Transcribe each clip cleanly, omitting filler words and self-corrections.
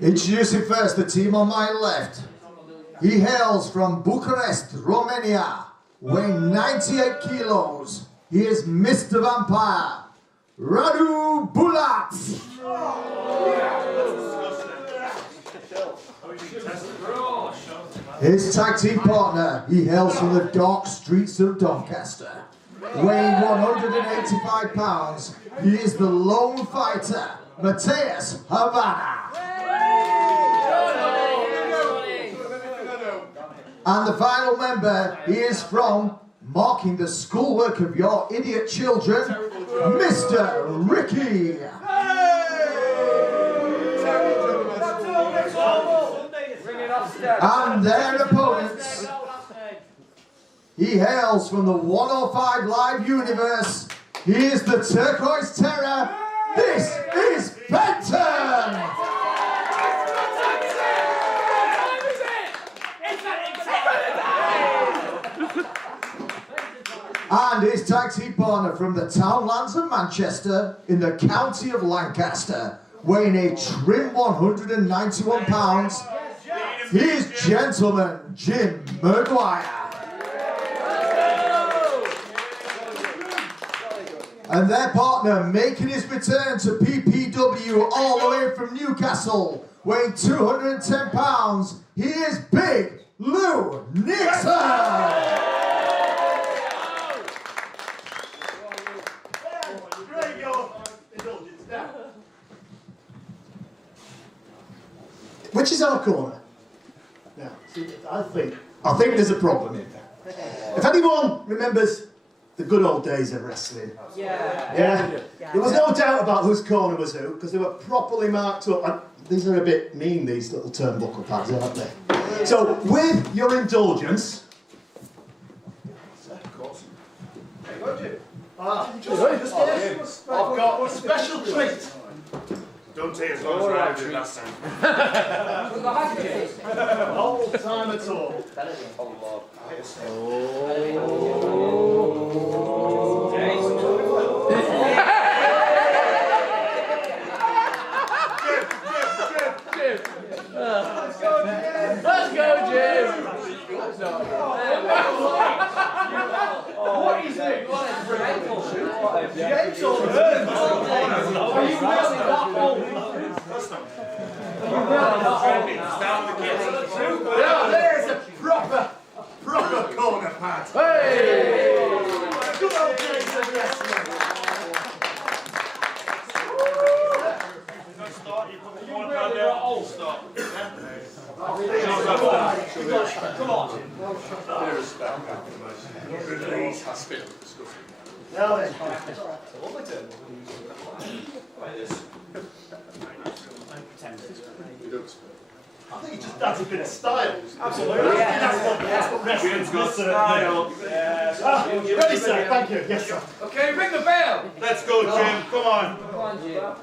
Introducing first the team on my left. He hails from Bucharest, Romania, weighing 98 kilos. He is Mr. Vampire, Radu Bulat. His tag team partner, he hails from the dark streets of Doncaster. Weighing 185 pounds, he is the lone fighter, Mathias Havana. And the final member, he is from, marking the schoolwork of your idiot children, Mr. Rikki. And their opponents, he hails from the 105 Live universe. He is the Turquoise Terror. This is Fenton. And his tag team partner from the townlands of Manchester in the county of Lancaster, weighing a trim 191 pounds, he is Gentleman Jim Miguire. And their partner making his return to PPW all the way from Newcastle, weighing 210 pounds, he is Big Lou Nixon. Which is our corner? Now, see, I think there's a problem in there. If anyone remembers the good old days of wrestling, yeah, there was no doubt about whose corner was who, because they were properly marked up. And these are a bit mean, these little turnbuckle pads, aren't they? So, with your indulgence, of course. I've got a special treat. Don't take as long as I did last time. Whole time at all. Let's go, Jim! What is it? James or Are you really that old? Now there's a proper corner pad. Hey! Good old days of wrestling. Come on. Now then. I think it just adds a bit of style. Absolutely. That's what wrestling's got style. Ready, sir? Thank you. Yes, sir. Okay, ring the bell. Let's go, Jim. Come on. Come on, Jim. All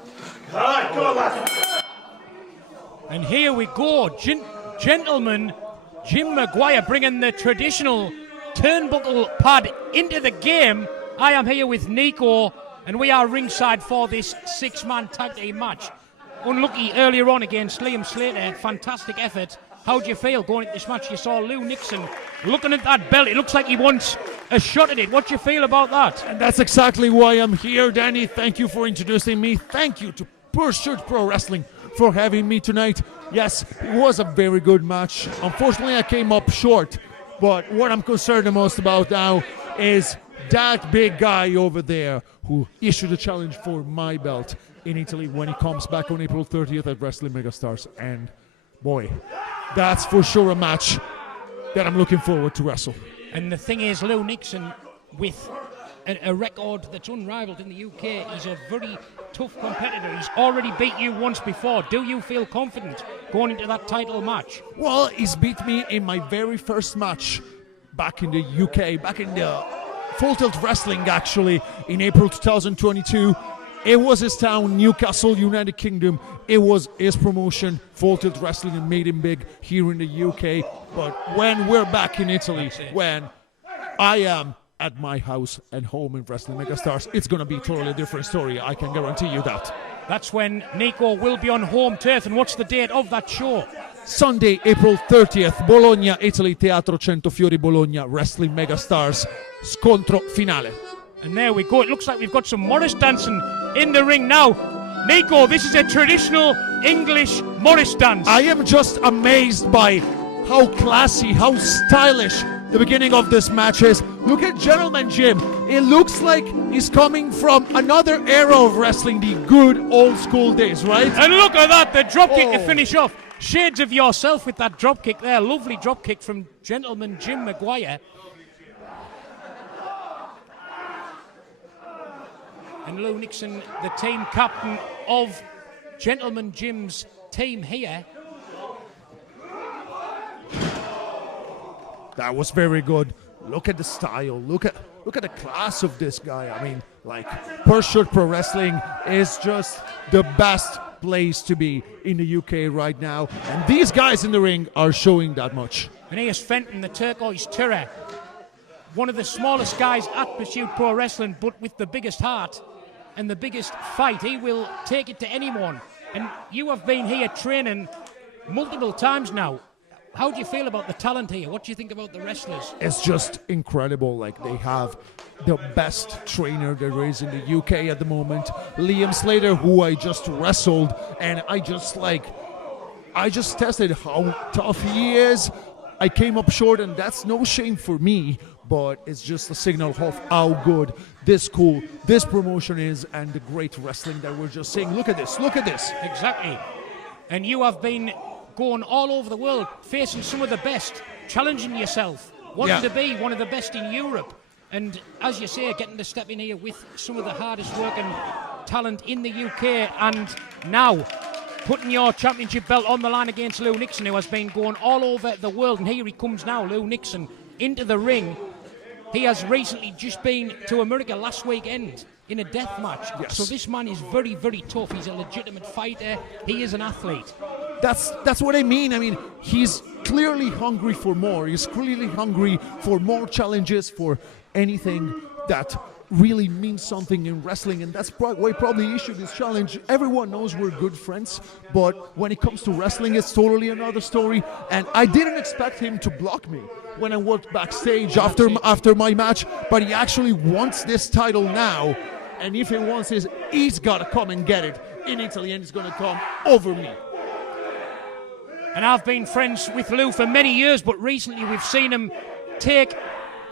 right, come on, lads. And here we go, gentleman Jim Miguire bringing the traditional turnbuckle pad into the game. I am here with Nico, and we are ringside for this six-man tag team match. Unlucky earlier on against Liam Slater, fantastic effort. How do you feel going into this match? You saw Lou Nixon looking at that belt. It looks like he wants a shot at it. What do you feel about that? And that's exactly why I'm here, Danny. Thank you for introducing me. Thank you to Pursuit Pro Wrestling for having me tonight. Yes, it was a very good match. Unfortunately, I came up short. But what I'm concerned the most about now is that big guy over there who issued a challenge for my belt in Italy when he comes back on April 30th at Wrestling Megastars. And boy, that's for sure a match that I'm looking forward to wrestle. And the thing is, Lou Nixon, with a record that's unrivaled in the UK, he's a very tough competitor. He's already beat you once before. Do you feel confident going into that title match? Well, he's beat me in my very first match back in the UK, back in the Full Tilt Wrestling, actually, in April 2022. It was his town, Newcastle, United Kingdom. It was his promotion, Full Tilt Wrestling, and made him big here in the UK. But when we're back in Italy, when I am at my house and home in Wrestling Megastars, it's going to be a totally different story. I can guarantee you that. That's when Nico will be on home turf. And what's the date of that show? Sunday, April 30th, Bologna, Italy, Teatro Centofiori, Bologna, Wrestling Megastars, scontro finale. And there we go. It looks like we've got some Morris dancing in the ring now. Nico, this is a traditional English Morris dance. I am just amazed by how classy, how stylish the beginning of this match is. Look at Gentleman Jim. It looks like he's coming from another era of wrestling, the good old school days, right? And look at that, the dropkick to finish off. Shades of yourself with that dropkick there. Lovely dropkick from Gentleman Jim Maguire. And Lou Nixon, the team captain of Gentleman Jim's team here. That was very good. Look at the style. Look at the class of this guy. I mean, like, Pursuit Pro Wrestling is just the best place to be in the UK right now. And these guys in the ring are showing that much. And here's Fenton, the turquoise terror. One of the smallest guys at Pursuit Pro Wrestling, but with the biggest heart and the biggest fight. He will take it to anyone. And you have been here training multiple times now. How do you feel about the talent here? What do you think about the wrestlers? It's just incredible. Like, they have the best trainer there is in the UK at the moment, Liam Slater, who I just wrestled, and I just tested how tough he is. I came up short, and that's no shame for me, but it's just a signal of how good this promotion is and the great wrestling that we're just seeing. Look at this. Exactly. And you have been going all over the world, facing some of the best, challenging yourself, wanting to be one of the best in Europe. And as you say, getting to step in here with some of the hardest working talent in the UK, and now putting your championship belt on the line against Lou Nixon, who has been going all over the world. And here he comes now, Lou Nixon, into the ring. He has recently just been to America last weekend in a death match. Yes. So this man is very, very tough. He's a legitimate fighter. He is an athlete. That's what I mean. I mean, he's clearly hungry for more. He's clearly hungry for more challenges, for anything that really means something in wrestling, and that's why probably issued this challenge. Everyone knows we're good friends, but when it comes to wrestling, it's totally another story. And I didn't expect him to block me when I walked backstage after my match, but he actually wants this title now, and if he wants this, he's got to come and get it in Italy, and he's going to come over me. And I've been friends with Lou for many years, but recently we've seen him take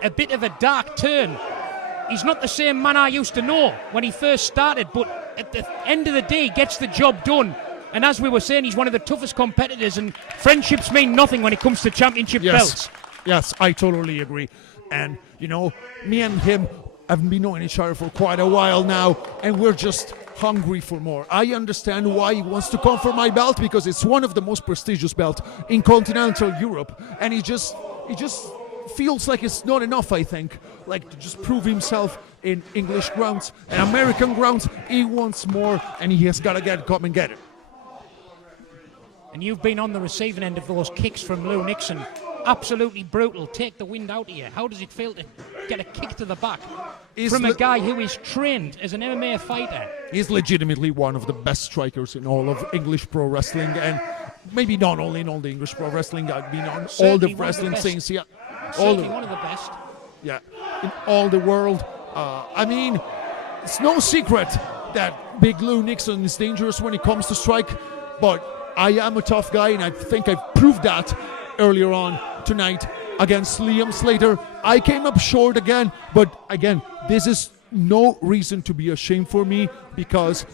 a bit of a dark turn. He's not the same man I used to know when he first started, but at the end of the day, gets the job done. And as we were saying, he's one of the toughest competitors, and friendships mean nothing when it comes to championship belts. Yes, I totally agree. And, you know, me and him have been knowing each other for quite a while now, and we're just hungry for more. I understand why he wants to come for my belt, because it's one of the most prestigious belts in continental Europe, and he just feels like it's not enough, I think, like to just prove himself in English grounds and American grounds. He wants more, and he has got to come and get it. And you've been on the receiving end of those kicks from Lou Nixon. Absolutely brutal. Take the wind out of you. How does it feel to get a kick to the back from a guy who is trained as an MMA fighter? He's legitimately one of the best strikers in all of English pro wrestling, and maybe not only in all the English pro wrestling. I've been on all the wrestling things. Yeah, certainly one of the best. Yeah, in all the world. I mean, it's no secret that Big Lou Nixon is dangerous when it comes to strike, but I am a tough guy, and I think I've proved that earlier on tonight against Liam Slater. I came up short again, but again, this is no reason to be ashamed for me, because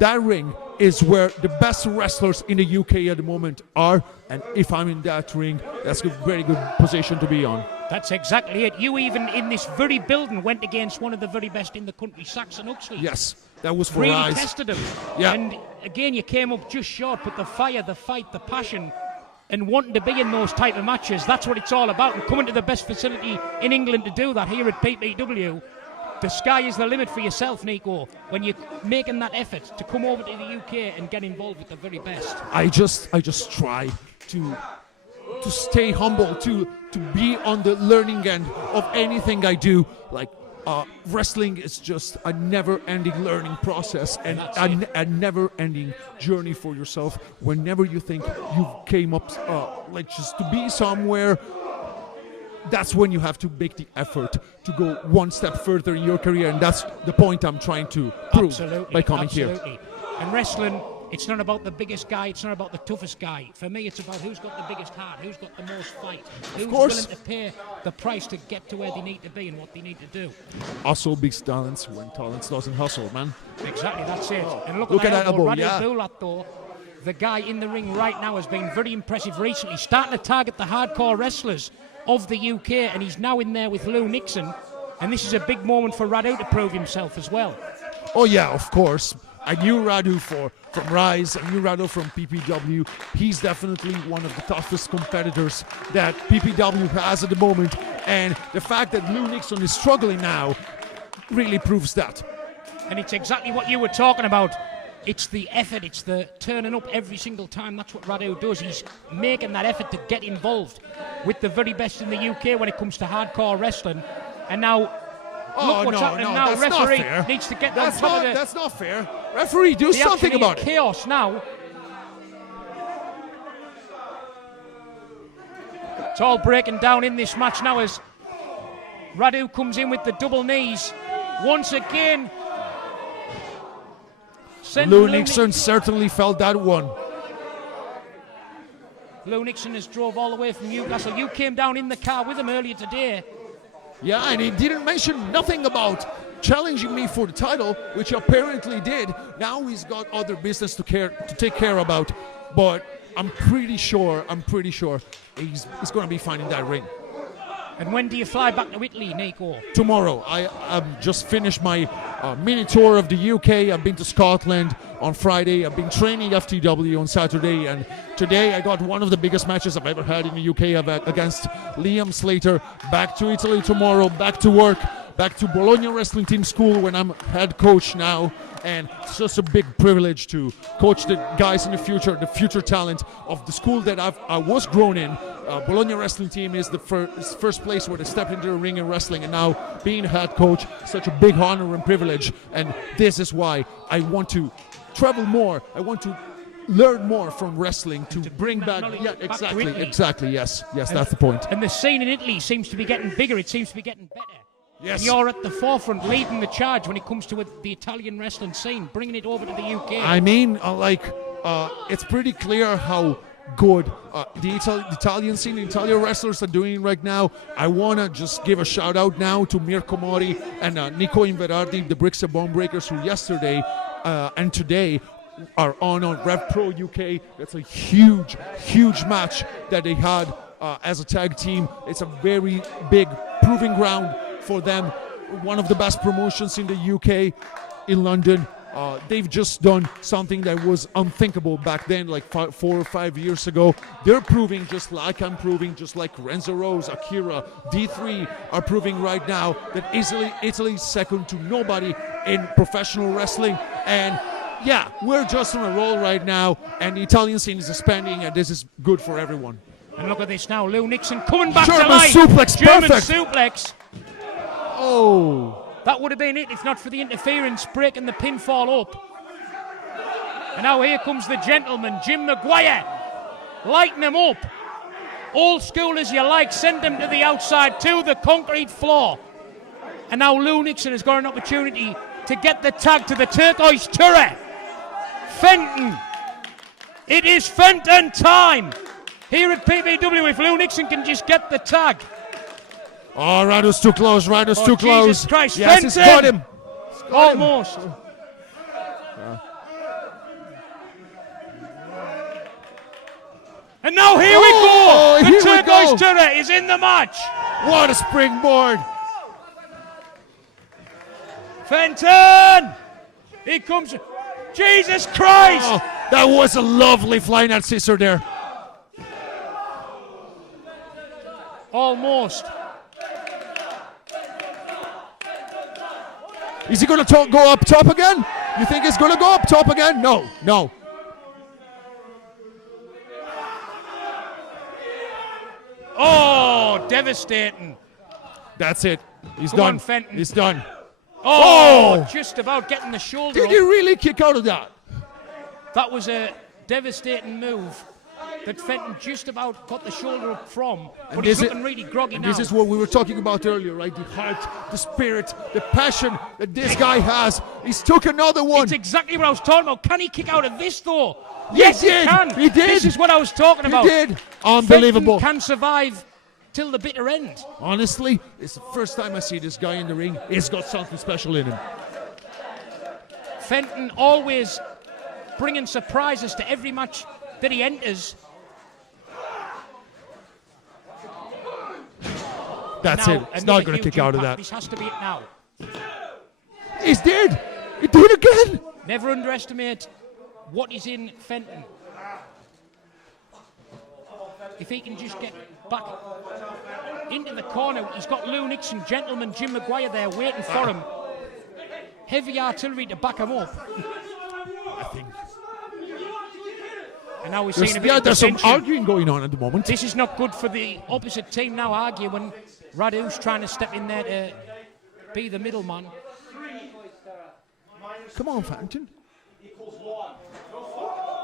that ring is where the best wrestlers in the UK at the moment are, and if I'm in that ring, that's a very good position to be on. That's exactly it. You even in this very building went against one of the very best in the country, Saxon Huxley. Yes, that was for really eyes. Tested him. Yeah. And again, you came up just short, but the fire, the fight, the passion, and wanting to be in those type of matches, that's what it's all about. And coming to the best facility in England to do that here at PPW, the sky is the limit for yourself, Nico, when you're making that effort to come over to the UK and get involved with the very best. I just try to stay humble, to be on the learning end of anything I do. Like, wrestling is just a never-ending learning process and a never-ending journey for yourself. Whenever you think you came up like just to be somewhere, that's when you have to make the effort to go one step further in your career, and that's the point I'm trying to prove by coming here. And wrestling, it's not about the biggest guy, it's not about the toughest guy. For me, it's about who's got the biggest heart, who's got the most fight, who's willing to pay the price to get to where they need to be and what they need to do. Hustle beats talents when talents doesn't hustle, man. Exactly, that's it. And look at that elbow, Radu bulat, though, the guy in the ring right now has been very impressive recently, starting to target the hardcore wrestlers of the UK, and he's now in there with Lou Nixon, and this is a big moment for Radu to prove himself as well. Oh yeah, of course. I knew Radu from Rise, I knew Radu from PPW. He's definitely one of the toughest competitors that PPW has at the moment, and the fact that Lou Nixon is struggling now really proves that. And it's exactly what you were talking about. It's the effort, it's the turning up every single time. That's what Radu does. He's making that effort to get involved with the very best in the UK when it comes to hardcore wrestling. And now, look what's happening now. That's referee not fair. needs to get on top of it. That's not fair. Referee, do something about it. Chaos now. It's all breaking down in this match now as Radu comes in with the double knees. Once again, Lou Nixon certainly felt that one. Lou Nixon has drove all the way from Newcastle. You came down in the car with him earlier today. Yeah, and he didn't mention nothing about challenging me for the title, which he apparently did. Now he's got other business to take care about. But I'm pretty sure he's going to be fine in that ring. And when do you fly back to Italy, Nico? Tomorrow. I've just finished my mini tour of the UK. I've been to Scotland on Friday. I've been training FTW on Saturday. And today I got one of the biggest matches I've ever had in the UK against Liam Slater. Back to Italy tomorrow, back to work, back to Bologna Wrestling Team School when I'm head coach now. And it's just a big privilege to coach the guys in the future talent of the school that I was grown in. Bologna Wrestling Team is the first place where they stepped into the ring in wrestling, and now being head coach, such a big honor and privilege. And this is why I want to travel more. I want to learn more from wrestling to bring back. Yeah, exactly. Yes, that's the point. And the scene in Italy seems to be getting bigger. It seems to be getting better. Yes. And you're at the forefront, leading the charge when it comes to the Italian wrestling scene, bringing it over to the UK. I mean, it's pretty clear how good the Italian scene, the Italian wrestlers are doing right now. I want to just give a shout out now to Mirko Mori and Nico Inverardi, the Bricks and Bone Breakers, who yesterday and today are on Rev Pro UK. It's a huge match that they had as a tag team. It's a very big proving ground for them. One of the best promotions in the UK, in London. They've just done something that was unthinkable back then, like 4 or 5 years ago. They're proving, just like I'm proving, just like Renzo Rose, Akira, D3 are proving right now that Italy's second to nobody in professional wrestling. And yeah, we're just on a roll right now, and the Italian scene is expanding, and this is good for everyone. And look at this now, Lou Nixon coming back German to life. suplex, German perfect. suplex. Oh. That would have been it if not for the interference, breaking the pinfall up. And now here comes the gentleman, Jim Miguire. Lighten him up. Old school as you like, send him to the outside, to the concrete floor. And now Lou Nixon has got an opportunity to get the tag to the turquoise turret. Fenton. It is Fenton time. Here at PPW, if Lou Nixon can just get the tag. Oh, Radu's too close. Radu's too close. Jesus Christ, yes, Fenton. he's got him. Almost. And now here we go. The turquoise turret is in the match. What a springboard. Fenton. Here comes. Jesus Christ. Oh, that was a lovely flying out scissor there. Almost. Is he going to go up top again? You think he's going to go up top again? No. Oh, devastating. That's it. He's Come done. on, Fenton. He's done. Oh, just about getting the shoulder Did up. he really kick out of that? That was a devastating move that Fenton just about got the shoulder up from, but he's looking really groggy now. This is what we were talking about earlier, right? The heart, the spirit, the passion that this guy has. He's took another one. It's exactly what I was talking about. Can he kick out of this, though? Yes, he can. He did. This is what I was talking about. He did. Unbelievable. Fenton can survive till the bitter end. Honestly, it's the first time I see this guy in the ring. He's got something special in him. Fenton always bringing surprises to every match that he enters. That's Now, it. He's not going to huge kick out of impact. that. This has to be it now. He's dead. He did it again. Never underestimate what is in Fenton. If he can just get back into the corner, he's got Lou Nixon, Gentleman, Jim Miguire there waiting for him. Heavy artillery to back him up. I think. And now we're seeing a bit of there's some dissension. arguing going on at the moment. This is not good for the opposite team now, arguing. Radu's trying to step in there to be the middleman. Come on, Fenton.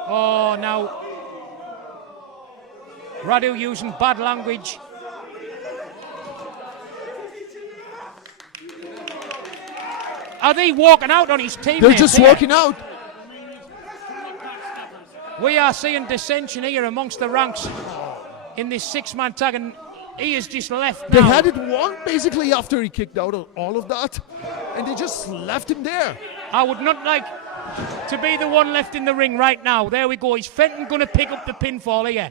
Oh, now Radu using bad language. Are they walking out on his teammates? They're just walking out. We are seeing dissension here amongst the ranks in this six-man tag, and he is just left now. They had it won basically after he kicked out of all of that, and they just left him there. I would not like to be the one left in the ring right now. There we go. Is Fenton going to pick up the pinfall here?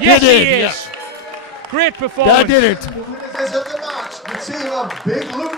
Yes, he is. Yeah. Great performance. That did it. The winners of the match, the team of Big Lou